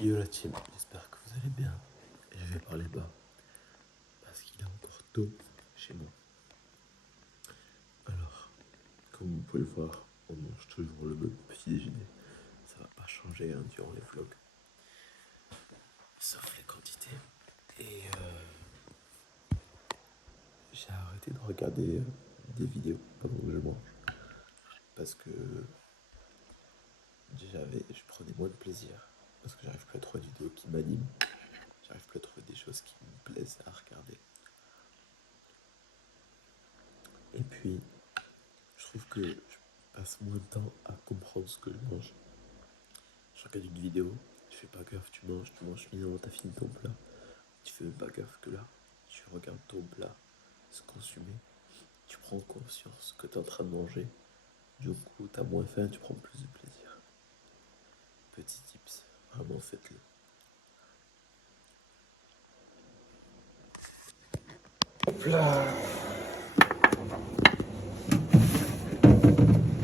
Yo la team, j'espère que vous allez bien. Je vais parler bas parce qu'il est encore tôt chez moi. Alors, comme vous pouvez le voir, on mange toujours le même petit déjeuner. Ça va pas changer durant les vlogs, sauf les quantités. Et j'ai arrêté de regarder des vidéos pendant que je mange parce que je prenais moins de plaisir. Parce que j'arrive plus à trouver des vidéos qui m'animent. J'arrive plus à trouver des choses qui me plaisent à regarder. Et puis, je trouve que je passe moins de temps à comprendre ce que je mange. Je regarde une vidéo, tu fais pas gaffe, tu manges finalement, t'as fini ton plat. Tu fais pas gaffe que là, tu regardes ton plat se consumer. Tu prends conscience que t'es en train de manger. Du coup, t'as moins faim, tu prends plus de plaisir. Petit tips, vraiment faites-le. Hop là.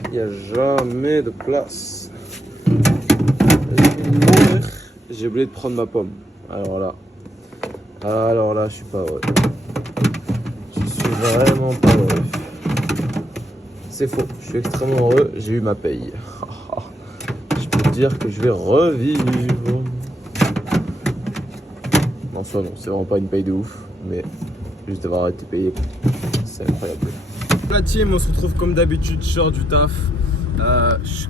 Il n'y a jamais de place. J'ai oublié de prendre ma pomme. Alors là, je suis pas heureux. Je suis vraiment pas heureux. C'est faux, je suis extrêmement heureux, j'ai eu ma paye. Je peux te dire que je vais revivre. Non, ça non, c'est vraiment pas une paye de ouf, mais juste d'avoir été payé, c'est incroyable. La team, on se retrouve comme d'habitude, je sors du taf.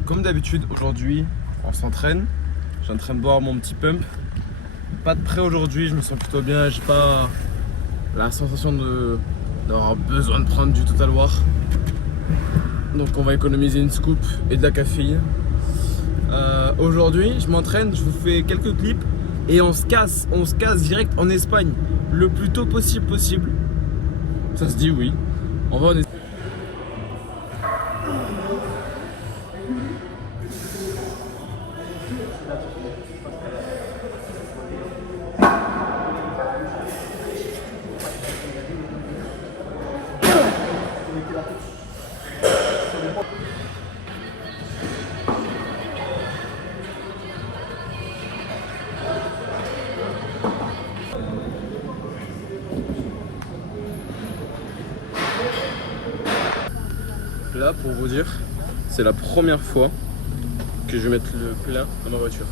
Comme d'habitude, aujourd'hui, on s'entraîne. Je suis en train de boire mon petit pump. Pas de prêt aujourd'hui, je me sens plutôt bien. J'ai pas la sensation d'avoir besoin de prendre du Total War. Donc on va économiser une scoop et de la caféine. Aujourd'hui, je m'entraîne, je vous fais quelques clips et on se casse direct en Espagne le plus tôt possible. Ça se dit oui. On va en Espagne. Là, pour vous dire, c'est la première fois que je vais mettre le plein dans ma voiture.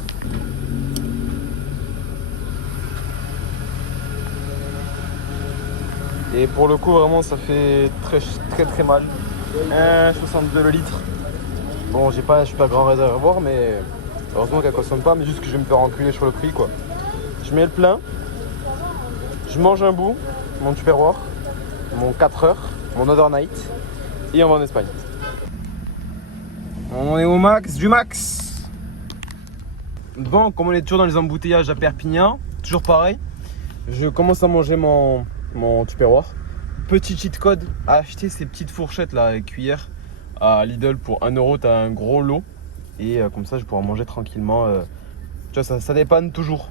Et pour le coup, vraiment, ça fait très mal. 1,62 le litre. Bon, je suis pas grand réservoir, mais heureusement qu'elle consomme pas, mais juste que je vais me faire enculer sur le prix, quoi. Je mets le plein, je mange un bout, mon tupperware, mon 4 heures, mon overnight, et on va en Espagne. On est au max du max. Bon, comme on est toujours dans les embouteillages à Perpignan, toujours pareil, je commence à manger mon tupperware. Petit cheat code, à acheter ces petites fourchettes là avec cuillère à Lidl pour 1 euro, t'as un gros lot. Et comme ça je pourrai manger tranquillement. Tu vois, ça dépanne toujours.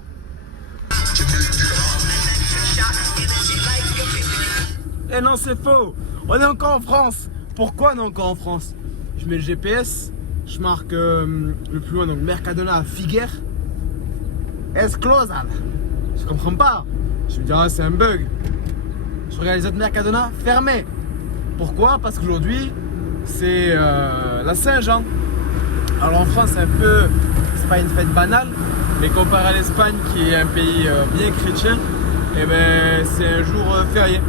Eh non, c'est faux. On est encore en France. Pourquoi on est encore en France? Je mets le GPS, je marque le plus loin, donc Mercadona à Figueres. Esclosal. Je comprends pas. Je me dis, ah, c'est un bug. Je regarde les autres Mercadona fermés. Pourquoi? Parce qu'aujourd'hui, c'est la Saint-Jean. Alors en France, c'est pas une fête banale, mais comparé à l'Espagne, qui est un pays bien chrétien, et ben, c'est un jour férié.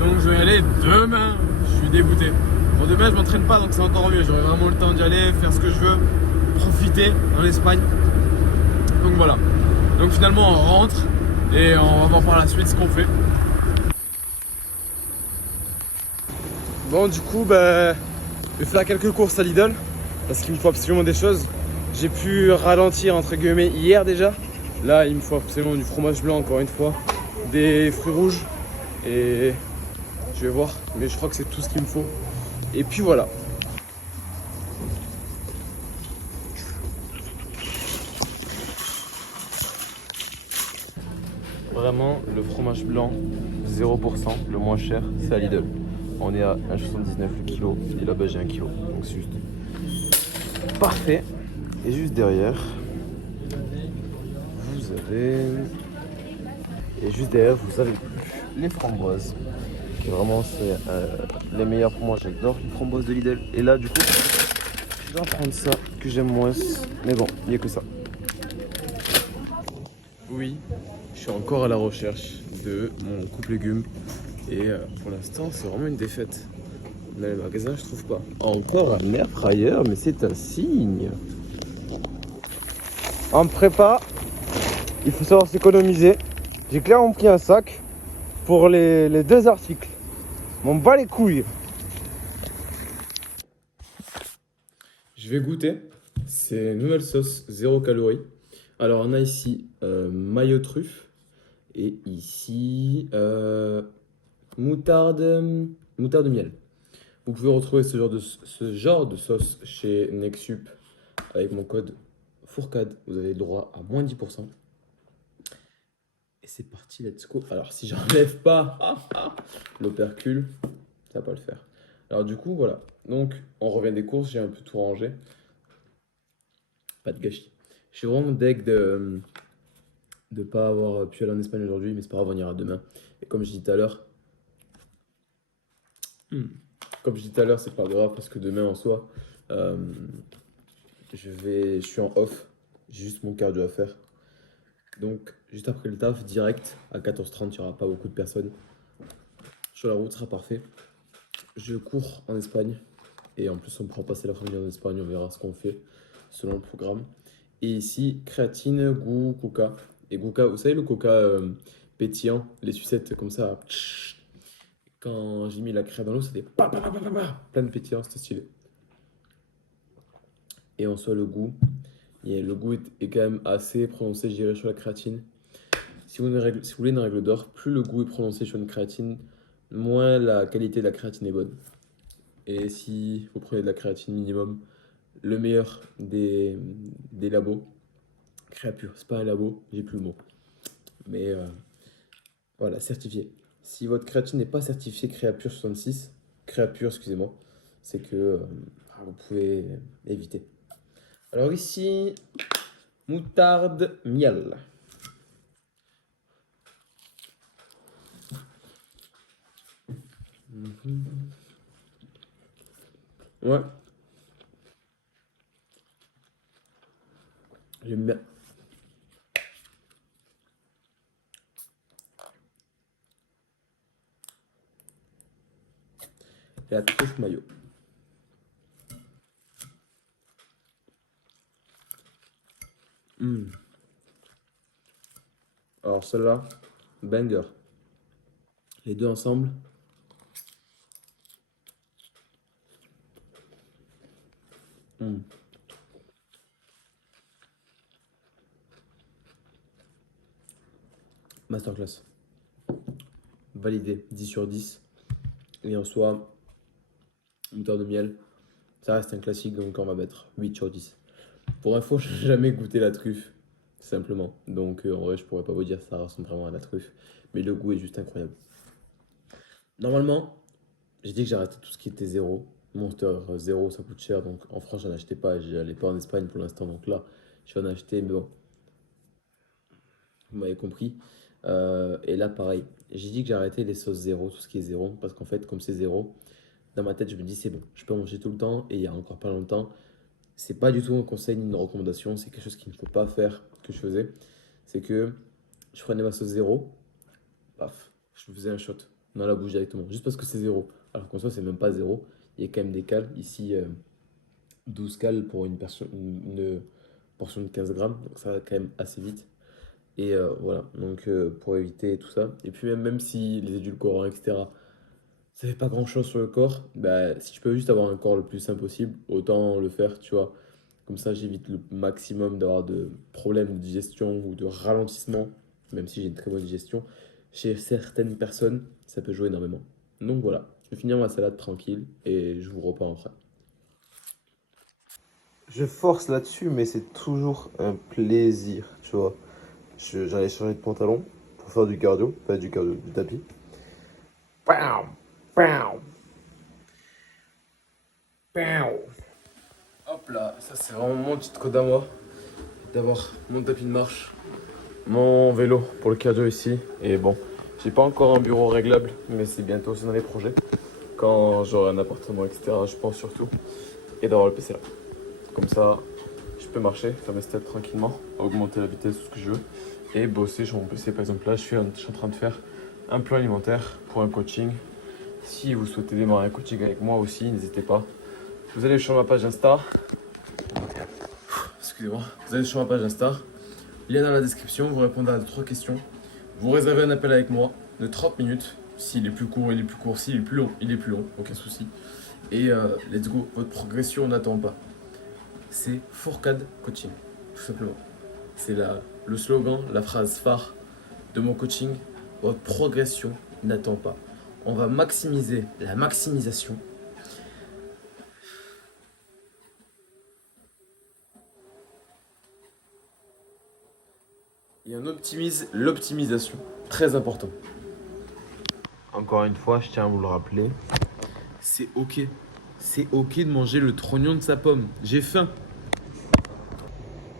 Donc je vais y aller demain. Je suis dégoûté. Bon, demain, je m'entraîne pas, donc c'est encore mieux. J'aurai vraiment le temps d'y aller, faire ce que je veux, profiter en Espagne. Donc voilà. Donc finalement, on rentre et on va voir par la suite ce qu'on fait. Bon, du coup, je vais faire quelques courses à Lidl parce qu'il me faut absolument des choses. J'ai pu ralentir entre guillemets hier déjà. Là, il me faut absolument du fromage blanc encore une fois, des fruits rouges et je vais voir. Mais je crois que c'est tout ce qu'il me faut. Et puis voilà. Vraiment, le fromage blanc 0%, le moins cher, c'est à Lidl. On est à 1,79 le kilo et là-bas j'ai 1 kilo. Donc c'est juste parfait. Et juste derrière, vous avez... Et juste derrière, vous avez les framboises. Et vraiment, c'est les meilleurs pour moi. J'adore les framboises de Lidl. Et là, du coup, je dois prendre ça que j'aime moins. Mais bon, il n'y a que ça. Oui, je suis encore à la recherche de mon coupe légumes. Et pour l'instant, c'est vraiment une défaite. Dans les magasins, je trouve pas. Encore un air fryer, mais c'est un signe. En prépa, il faut savoir s'économiser. J'ai clairement pris un sac pour les 2 articles. M'en bat les couilles. Je vais goûter. C'est une nouvelle sauce, 0 calories. Alors on a ici mayo truffe et ici moutarde miel. Vous pouvez retrouver ce genre de sauce chez Nexup avec mon code Fourcade. Vous avez le droit à moins 10%. Et c'est parti, let's go. Alors si j'enlève pas l'opercule, ça va pas le faire. Alors du coup, voilà. Donc on revient des courses, j'ai un peu tout rangé. Pas de gâchis. Je suis vraiment deg de ne pas avoir pu aller en Espagne aujourd'hui, mais c'est pas grave, on ira demain. Et comme je dis tout à l'heure, c'est pas grave parce que demain en soi, je suis en off, j'ai juste mon cardio à faire. Donc, juste après le taf, direct, à 14h30, il n'y aura pas beaucoup de personnes. Sur la route, ce sera parfait. Je cours en Espagne. Et en plus, on pourra passer l'après-midi en Espagne. On verra ce qu'on fait selon le programme. Et ici, créatine, goût, coca. Et coca, vous savez, le coca pétillant, les sucettes comme ça. Quand j'ai mis la crème dans l'eau, c'était plein de pétillant, c'était stylé. Et en soi, le goût est quand même assez prononcé, je dirais, sur la créatine. Si vous voulez une règle d'or, plus le goût est prononcé sur une créatine, moins la qualité de la créatine est bonne. Et si vous prenez de la créatine minimum, le meilleur des labos, Créapure, c'est pas un labo, j'ai plus le mot. Mais voilà, certifié. Si votre créatine n'est pas certifiée Créapure 66, Créapure, excusez-moi, c'est que vous pouvez éviter. Alors ici, moutarde, miel. Ouais. J'aime bien. Et la truffe mayo. Alors celle-là, banger. Les deux ensemble. Masterclass. Validé, 10 sur 10. Et en soi, moutarde de miel, ça reste un classique, donc on va mettre 8 sur 10. Pour info, je n'ai jamais goûté la truffe, simplement. Donc en vrai, je pourrais pas vous dire ça ressemble vraiment à la truffe. Mais le goût est juste incroyable. Normalement, j'ai dit que j'arrêtais tout ce qui était zéro. Monster zéro, ça coûte cher. Donc en France, j'en achetais pas. J'allais pas en Espagne pour l'instant. Donc là, je vais en acheter. Mais bon, vous m'avez compris. Et là, pareil. J'ai dit que j'arrêtais les sauces zéro, tout ce qui est zéro. Parce qu'en fait, comme c'est zéro, dans ma tête, je me dis c'est bon. Je peux en manger tout le temps. Et il y a encore pas longtemps, c'est pas du tout un conseil ni une recommandation. C'est quelque chose qu'il ne faut pas faire que je faisais. C'est que je prenais ma sauce zéro. Paf, je me faisais un shot dans la bouche directement. Juste parce que c'est zéro. Alors qu'en soi, c'est même pas zéro. Il y a quand même des cales. Ici, 12 cales pour une portion de 15 grammes. Donc ça va quand même assez vite. Et voilà, donc pour éviter tout ça. Et puis même si les édulcorants, etc., ça fait pas grand-chose sur le corps, bah, si tu peux juste avoir un corps le plus sain possible, autant le faire, tu vois. Comme ça, j'évite le maximum d'avoir de problèmes de digestion ou de ralentissement, même si j'ai une très bonne digestion. Chez certaines personnes, ça peut jouer énormément. Donc voilà, je vais finir ma salade tranquille et je vous reprends après. Je force là-dessus, mais c'est toujours un plaisir, tu vois. J'allais changer de pantalon pour faire du cardio, pas du cardio, du tapis. Pow, pow, pow. Hop là, ça c'est vraiment mon petit code à moi, d'avoir mon tapis de marche mon vélo pour le cardio ici. Et bon, j'ai pas encore un bureau réglable, mais c'est bientôt aussi dans les projets. Quand j'aurai un appartement, etc., je pense surtout. Et d'avoir le PC là. Comme ça, je peux marcher, faire mes steps tranquillement, augmenter la vitesse, tout ce que je veux. Et bosser sur mon PC. Par exemple, là, je suis en train de faire un plan alimentaire pour un coaching. Si vous souhaitez démarrer un coaching avec moi aussi, n'hésitez pas. Vous allez sur ma page Insta. Excusez-moi. Vous allez sur ma page Insta. Lien dans la description. Vous répondez à 2-3 questions. Vous réservez un appel avec moi de 30 minutes. S'il est plus court, il est plus court. S'il est plus long, il est plus long. Aucun souci. Et let's go. Votre progression n'attend pas. C'est Fourcade Coaching. Tout simplement. C'est le slogan, la phrase phare de mon coaching. Votre progression n'attend pas. On va maximiser la maximisation. Et on optimise l'optimisation. Très important. Encore une fois, je tiens à vous le rappeler. C'est ok. C'est ok de manger le trognon de sa pomme. J'ai faim.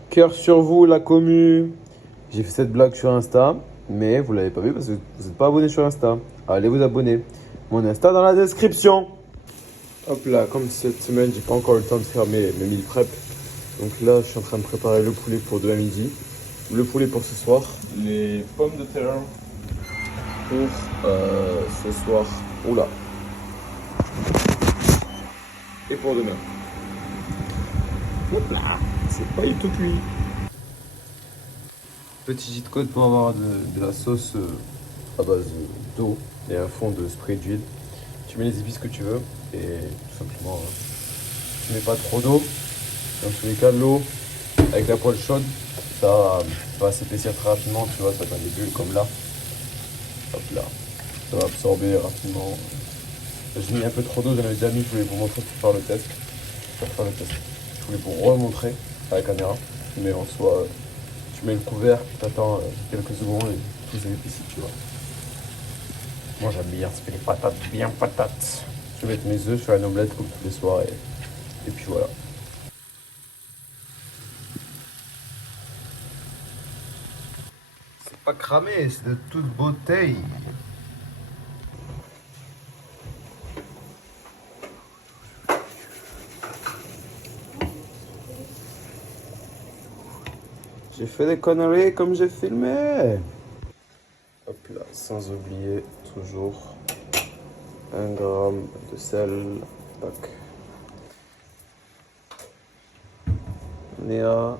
Cœur sur vous, la commu. J'ai fait cette blague sur Insta, mais vous l'avez pas vu parce que vous n'êtes pas abonné sur Insta. Allez vous abonner. Mon Insta dans la description. Hop là, comme cette semaine, j'ai pas encore eu le temps de faire mes meal prep. Donc là, je suis en train de préparer le poulet pour demain midi. Le poulet pour ce soir. Les pommes de terre pour ce soir. Oula. Et pour demain. Hop là, c'est pas du tout cuit. Petit gîte code pour avoir de la sauce à base d'eau et un fond de spray d'huile. Tu mets les épices que tu veux et tout simplement tu mets pas trop d'eau. Dans tous les cas, l'eau avec la poêle chaude, ça va s'épaissir très rapidement, tu vois, ça va faire des bulles comme là. Hop là, ça va absorber rapidement. J'ai mis un peu trop d'eau, j'en avais déjà mis, je voulais vous montrer pour faire le test. Je voulais vous remontrer à la caméra, mais en soi, tu mets le couvercle, t'attends quelques secondes et tout s'épaissit, tu vois. Moi j'aime bien, ça fait des patates, bien patates. Je vais mettre mes œufs, je fais un omelette comme tous les soirs et puis voilà. C'est pas cramé, c'est de toute beauté. J'ai fait des conneries comme j'ai filmé. Hop là, sans oublier toujours 1 gramme de sel. Tac. On est à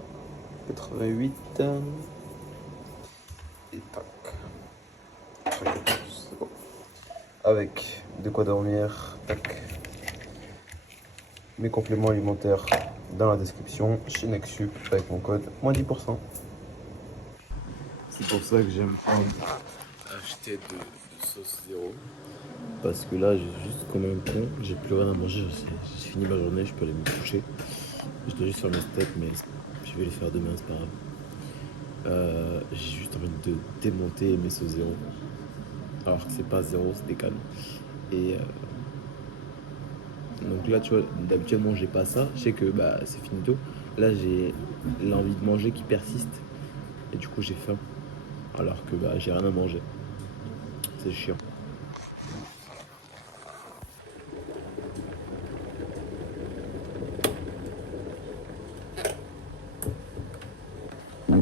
88. Et tac. C'est bon. Avec de quoi dormir. Tac. Mes compléments alimentaires dans la description chez Nexup avec mon code moins 10%. C'est pour ça que j'aime pas acheter de sauce zéro. Parce que là, j'ai juste comme un con, j'ai plus rien à manger. J'ai fini ma journée, je peux aller me coucher. Je dois juste faire mes steaks, mais je vais les faire demain, c'est pas grave. J'ai juste envie de démonter mes sauces zéro. Alors que c'est pas zéro, c'est des cannes. Et donc là, tu vois, d'habituellement, j'ai pas ça. Je sais que bah, c'est finito. Là, j'ai l'envie de manger qui persiste. Et du coup, j'ai faim. Alors que bah, j'ai rien à manger. C'est chiant.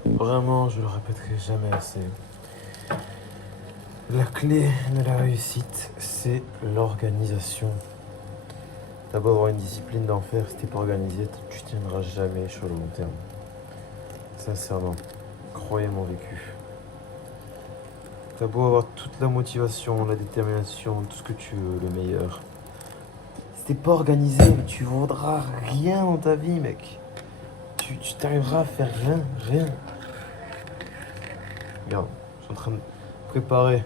Vraiment, je le répéterai jamais assez. La clé de la réussite, c'est l'organisation. T'as beau avoir une discipline d'enfer, si t'es pas organisé, tu tiendras jamais sur le long terme. Sincèrement, croyez mon vécu. T'as beau avoir toute la motivation, la détermination, tout ce que tu veux, le meilleur. Si t'es pas organisé, tu vaudras rien dans ta vie, mec. Tu t'arriveras à faire rien. Regarde, je suis en train de préparer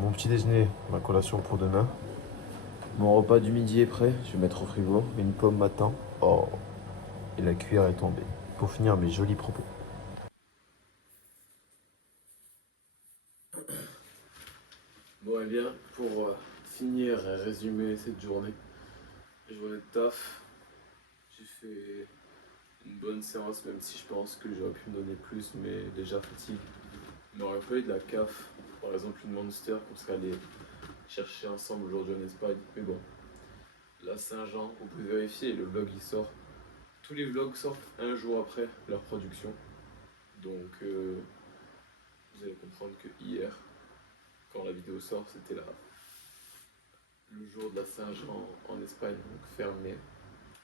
mon petit déjeuner, ma collation pour demain. Mon repas du midi est prêt, je vais mettre au frigo. Une pomme m'attend. Oh, et la cuillère est tombée. Pour finir mes jolis propos. Bon, et bien, pour finir et résumer cette journée de taf, j'ai fait une bonne séance, même si je pense que j'aurais pu me donner plus, mais déjà fatigue. On n'aurait pas eu de la CAF, par exemple une Monster qu'on serait allé chercher ensemble aujourd'hui en Espagne. Mais bon, la Saint-Jean, on peut vérifier, le vlog il sort. Tous les vlogs sortent un jour après leur production. Donc vous allez comprendre que hier, quand la vidéo sort, c'était le jour de la Saint-Jean en Espagne, donc fermé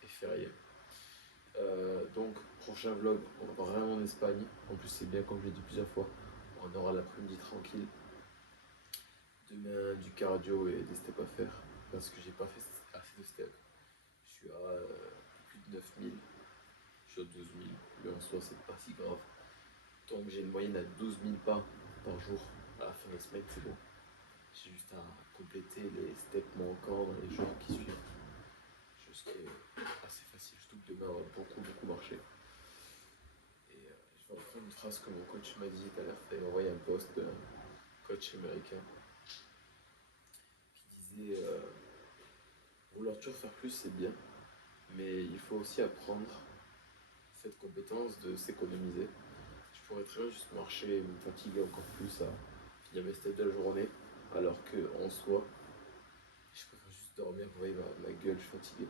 et férié. Donc prochain vlog, on va vraiment en Espagne. En plus c'est bien comme je l'ai dit plusieurs fois, on aura l'après-midi tranquille. Demain du cardio et des steps à faire parce que j'ai pas fait assez de steps. Je suis à plus de 9000, je suis à 12 000, mais en soi c'est pas si grave. Tant que j'ai une moyenne à 12 000 pas par jour à la fin de la semaine, c'est bon. J'ai juste à compléter les steps manquants dans les jours qui suivent. Ce serait assez facile, surtout que demain on va beaucoup marcher. Et je vais reprendre une phrase que mon coach m'a dit tout à l'heure. Il m'a envoyé un post d'un coach américain qui disait vouloir toujours faire plus c'est bien, mais il faut aussi apprendre cette compétence de s'économiser. Je pourrais très bien juste marcher et me fatiguer encore plus à finir mes steps de la journée, alors qu'en soi, je préfère juste dormir, vous voyez ma gueule, je suis fatigué,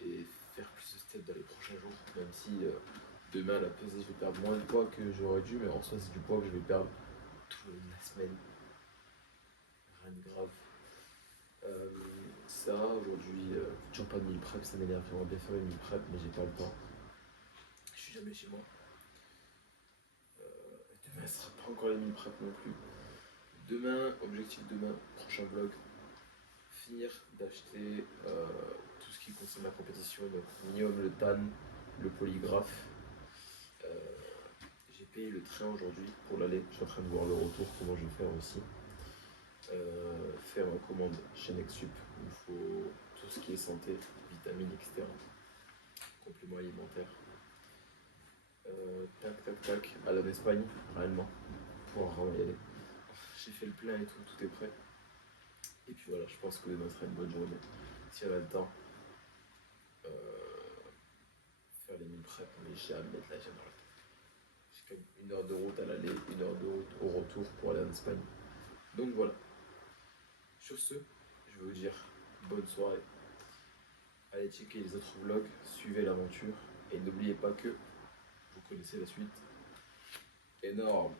et faire plus de steps dans les prochains jours, même si demain à la pesée je vais perdre moins de poids que j'aurais dû, mais en soi c'est du poids que je vais perdre toute la semaine. Rien de grave. Ça, aujourd'hui, toujours pas de meal prep, ça m'énerve. J'aimerais bien faire une meal prep, mais j'ai pas le temps. Je suis jamais chez moi. Demain, ce sera pas encore les meal prep non plus. Demain, objectif demain, prochain vlog, finir d'acheter tout ce qui concerne la compétition, donc minimum le TAN, le polygraphe. J'ai payé le train aujourd'hui pour l'aller. Je suis en train de voir le retour, comment je vais faire aussi. Faire ma commande chez Nextsup. Il me faut tout ce qui est santé, vitamines, etc. Compléments alimentaires. Tac, aller en Espagne, réellement, pour pouvoir y aller. J'ai fait le plein et tout est prêt. Et puis voilà, je pense que demain sera une bonne journée. Si on a le temps, faire les meal prep, mais j'ai à me mettre là, j'ai dans le temps. J'ai comme 1 heure de route à l'aller, 1 heure de route au retour pour aller en Espagne. Donc voilà. Sur ce, je vais vous dire bonne soirée. Allez checker les autres vlogs, suivez l'aventure et n'oubliez pas que vous connaissez la suite. Énorme.